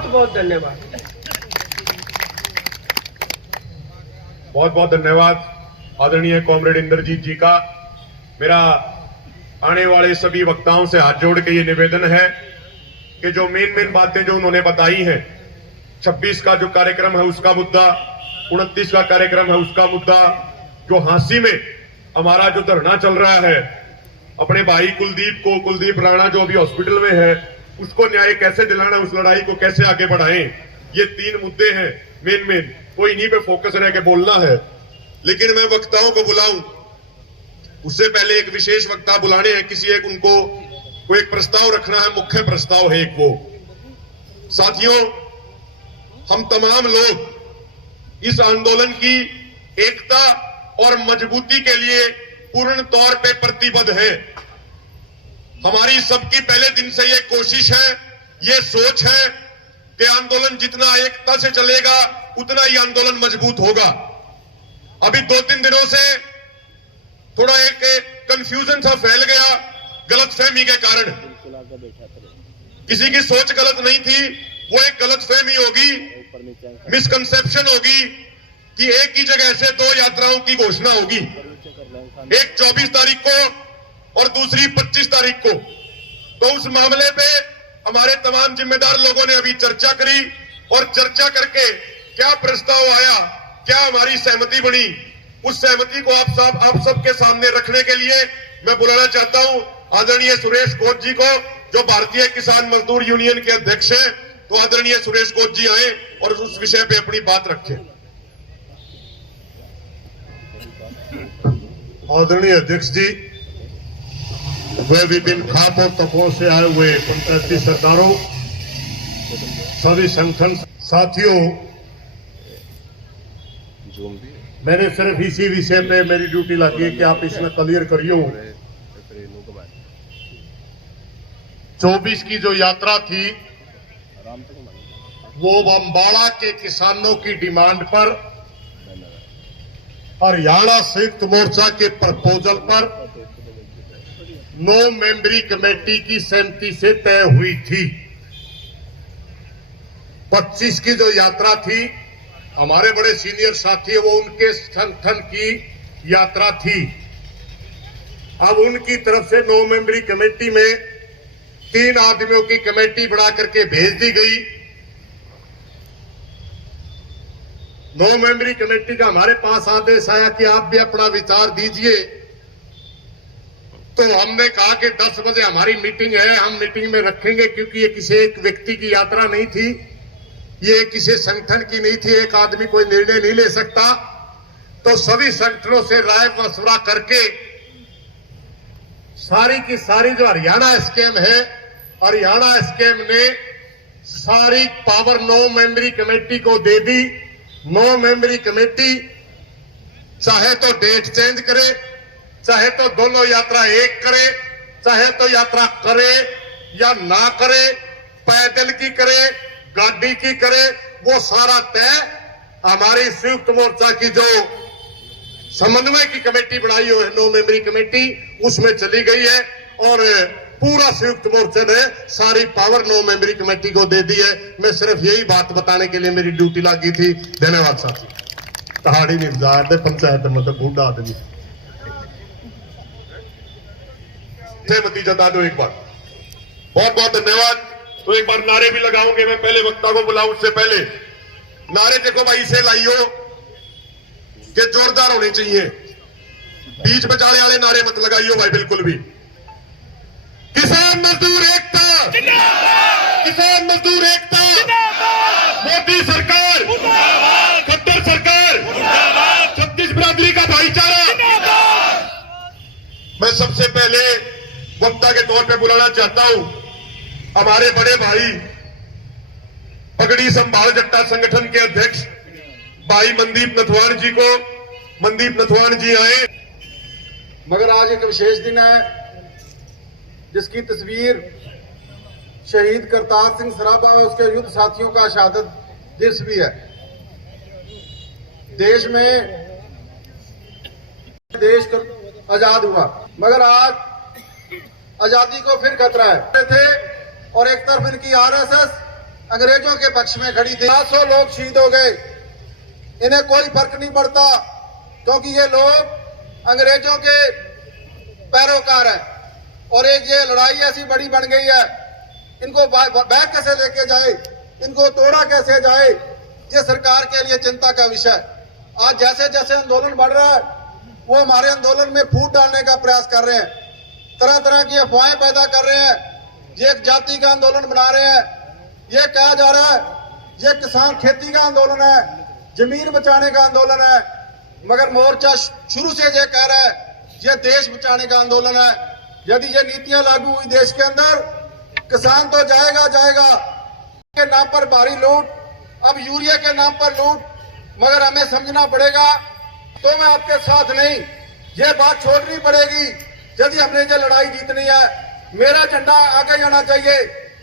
बहुत बहुत धन्यवाद। बहुत बहुत धन्यवाद आदरणीय कॉमरेड इंद्रजीत जी का। मेरा आने वाले सभी वक्ताओं से हाथ जोड़ के ये निवेदन है कि जो मेन बातें जो उन्होंने बताई हैं, 26 का जो कार्यक्रम है उसका मुद्दा, 29 का कार्यक्रम है उसका मुद्दा, जो हांसी में हमारा जो धरना चल रहा है, अपने भाई कुलदीप राणा जो अभी हॉस्पिटल में है, उसको न्याय कैसे दिलाना, उस लड़ाई को कैसे आगे बढ़ाएं, ये 3 मुद्दे हैं मेन। कोई इन्हीं पे फोकस रह के बोलना है। लेकिन मैं वक्ताओं को बुलाऊं उससे पहले एक विशेष वक्ता बुलाने हैं, किसी एक उनको कोई एक प्रस्ताव रखना है, मुख्य प्रस्ताव है एक वो। साथियों, हम तमाम लोग इस आंदोलन की एकता और मजबूती के लिए पूर्ण तौर पे प्रतिबद्ध हैं। हमारी सबकी पहले दिन से ये कोशिश है, ये सोच है कि आंदोलन जितना एकता से चलेगा उतना ही आंदोलन मजबूत होगा। अभी 2-3 दिनों से थोड़ा एक कंफ्यूजन सा फैल गया गलतफहमी के कारण। किसी की सोच गलत नहीं थी, वो एक गलतफहमी होगी, मिसकंसेप्शन होगी कि एक ही जगह से 2 यात्राओं की घोषणा होगी, एक 24 तारीख को और दूसरी 25 तारीख को। तो उस मामले पे हमारे तमाम जिम्मेदार लोगों ने अभी चर्चा करी और चर्चा करके क्या प्रस्ताव आया, क्या हमारी सहमति बनी, उस सहमति को आप सबके सामने रखने के लिए मैं बुलाना चाहता हूं आदरणीय सुरेश कोच जी को, जो भारतीय किसान मजदूर यूनियन के अध्यक्ष हैं। तो आदरणीय सुरेश कोच जी आए और उस विषय पे अपनी बात रखें। आदरणीय अध्यक्ष जी, वे विभिन्न खापों तपों से आए हुए पंचायती सरदारों, सभी संगठन साथियों, मैंने सिर्फ इसी विषय पे मेरी ड्यूटी लगी है कि आप इसमें क्लियर करियो। 24 की जो यात्रा थी वो अम्बाड़ा के किसानों की डिमांड पर हरियाणा संयुक्त मोर्चा के प्रपोजल पर 9 मेंबरी कमेटी की सहमति से तय हुई थी। 25 की जो यात्रा थी, हमारे बड़े सीनियर साथी वो उनके संगठन की यात्रा थी। अब उनकी तरफ से 9 मेंबरी कमेटी में 3 आदमियों की कमेटी बना करके भेज दी गई। 9 मेंबरी कमेटी का हमारे पास आदेश आया कि आप भी अपना विचार दीजिए। तो हमने कहा कि 10 बजे हमारी मीटिंग है, हम मीटिंग में रखेंगे, क्योंकि ये किसी एक व्यक्ति की यात्रा नहीं थी, ये किसी संगठन की नहीं थी, एक आदमी कोई निर्णय नहीं ले सकता। तो सभी संगठनों से राय मशवरा करके सारी की सारी जो हरियाणा स्कीम है, हरियाणा स्कीम ने सारी पावर 9 मेंबरी कमेटी को दे दी। 9 मेंबरी कमेटी चाहे तो डेट चेंज करे, चाहे तो दोनों यात्रा एक करे, चाहे तो यात्रा करे या ना करे, पैदल की करे, गाड़ी की करे, वो सारा तय हमारी संयुक्त मोर्चा की जो समन्वय की कमेटी बनाई हुई है 9 मेंबरी कमेटी, उसमें चली गई है और पूरा संयुक्त मोर्चा ने सारी पावर 9 मेंबरी कमेटी को दे दी है। मैं सिर्फ यही बात बताने के लिए मेरी ड्यूटी लगी थी। धन्यवाद साथी। पहाड़ी निर्जार दे पंचायत मतलब बूढ़ा आदमी सहमति जता दो एक बार। बहुत बहुत धन्यवाद। तो एक बार नारे भी लगाऊंगे, मैं पहले वक्ता को बुलाऊं उससे पहले नारे देखो भाई से लाइयो कि जोरदार होने चाहिए, बीच बचाने वाले नारे मत लगाइयो भाई बिल्कुल भी। किसान मजदूर एकता जिंदाबाद, किसान मजदूर एकता जिंदाबाद, मोदी सरकार मुर्दाबाद, खट्टर सरकार मुर्दाबाद, छत्तीस बिरादरी का भाईचारा जिंदाबाद। मैं सबसे पहले वक्ता के तौर पे बुलाना चाहता हूं हमारे बड़े भाई पगड़ी संभाल जट्टा संगठन के अध्यक्ष भाई मनदीप नथवान जी को। मनदीप नथवान जी आए। मगर आज एक विशेष दिन है जिसकी तस्वीर शहीद करतार सिंह सराभा और उसके युद्ध साथियों का शहादत दिवस भी है। देश आजाद हुआ, मगर आज आजादी को फिर खतरा है थे। और एक तरफ इनकी आरएसएस अंग्रेजों के पक्ष में खड़ी थी। 700 लोग शहीद हो गए, इन्हें कोई फर्क नहीं पड़ता, क्योंकि ये लोग अंग्रेजों के पैरोकार हैं। और एक ये लड़ाई ऐसी बड़ी बन गई है, इनको बैक कैसे लेके जाए, इनको तोड़ा कैसे जाए, ये सरकार के लिए चिंता का विषय। आज जैसे जैसे आंदोलन बढ़ रहा है, वो हमारे आंदोलन में फूट डालने का प्रयास कर रहे हैं, तरह तरह की अफवाहें पैदा कर रहे हैं, ये एक जाति का आंदोलन बना रहे हैं। ये कहा जा रहा है ये किसान खेती का आंदोलन है, जमीन बचाने का आंदोलन है, मगर मोर्चा शुरू से ये कह रहा है ये देश बचाने का आंदोलन है। यदि ये नीतियां लागू हुई देश के अंदर, किसान तो जाएगा जाएगा, के नाम पर भारी लूट, अब यूरिया के नाम पर लूट, मगर हमें समझना पड़ेगा। तो मैं आपके साथ नहीं, ये बात छोड़नी पड़ेगी। यदि हमने ये लड़ाई जीतनी है, मेरा झंडा आगे जाना चाहिए,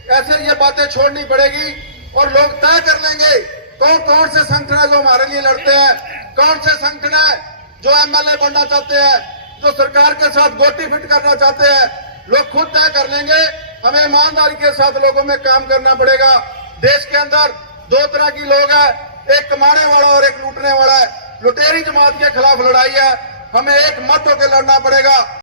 ऐसे ये बातें छोड़नी पड़ेगी और लोग तय कर लेंगे कौन कौन से संगठन है जो हमारे लिए लड़ते हैं, कौन से संगठन है जो एमएलए बनना चाहते हैं, जो सरकार के साथ गोटी फिट करना चाहते हैं। लोग खुद तय कर लेंगे। हमें ईमानदारी के साथ लोगों में काम करना पड़ेगा। देश के अंदर दो तरह की लोग हैं, एक कमाने वाला और एक लूटने वाला है। लुटेरी जमात के खिलाफ लड़ाई है, हमें एक मत होकर लड़ना पड़ेगा।